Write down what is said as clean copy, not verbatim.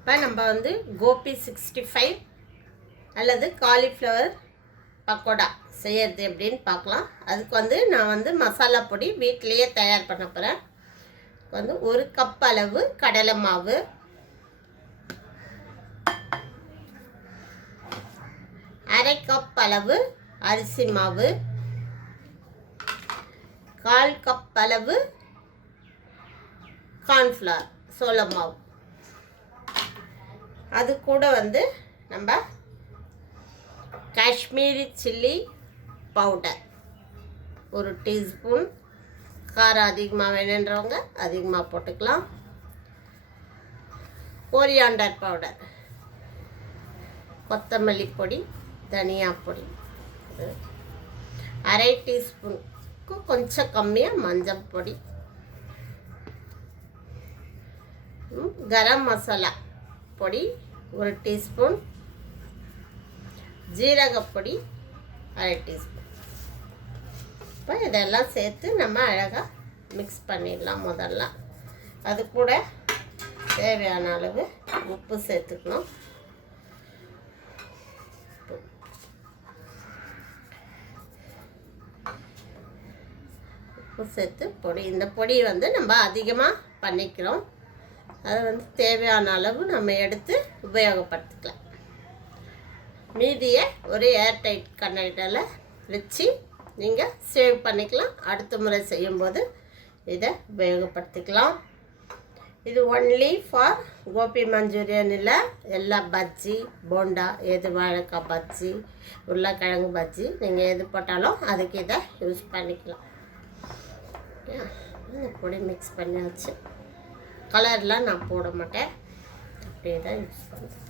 இப்போ நம்ம வந்து கோபி 65 அல்லது காலிஃப்ளவர் பக்கோடா செய்யறது எப்படின்னு பார்க்கலாம். அதுக்கு வந்து நான் வந்து மசாலா பொடி வீட்டிலையே தயார் பண்ண போகிறேன். வந்து 1 கப் அளவு கடலை மாவு, 1/2 கப் அளவு அரிசி மாவு, 1/4 கப் அளவு கார்ன்ஃப்ளவர் சோள மாவு, அது கூட வந்து நம்ம காஷ்மீரி சில்லி பவுடர் 1 டீஸ்பூன், காரம் அதிகமாக வேணுன்றவங்க அதிகமாக போட்டுக்கலாம். கோரியாண்டர் பவுடர், கொத்தமல்லி பொடி, தனியா பொடி, 1/2 டீஸ்பூனுக்கு கொஞ்சம் கம்மியாக மஞ்சள் பொடி, கரம் மசாலா பொடி 1 டீஸ்பூன், ஜீரகப்பொடி 1/2 டீஸ்பூன். இப்போ இதெல்லாம் சேர்த்து நம்ம அழகாக மிக்ஸ் பண்ணிடலாம். முதல்ல அது கூட தேவையான அளவு உப்பு சேர்த்துக்கணும். உப்பு சேர்த்து பொடி, இந்த பொடி வந்து நம்ம அதிகமாக பண்ணிக்கிறோம். அதை வந்து தேவையான அளவு நம்ம எடுத்து உபயோகப்படுத்திக்கலாம். மீதியை ஒரு ஏர்டைட் கண்டெய்னரில் வச்சு நீங்கள் சேவ் பண்ணிக்கலாம். அடுத்த முறை செய்யும்போது இதை உபயோகப்படுத்திக்கலாம். இது ஒன்லி ஃபார் கோபி மஞ்சூரியன் இல்லை, எல்லா பஜ்ஜி, போண்டா, எது வாழைக்காய் பஜ்ஜி, உருளைக்கிழங்கு பஜ்ஜி, நீங்கள் எது போட்டாலும் அதுக்கு இதை யூஸ் பண்ணிக்கலாம். பொடி மிக்ஸ் பண்ணியாச்சு. கலர்லாம் நான் போட மாட்டேன், அப்படியே தான் யூஸ் பண்ணுறேன்.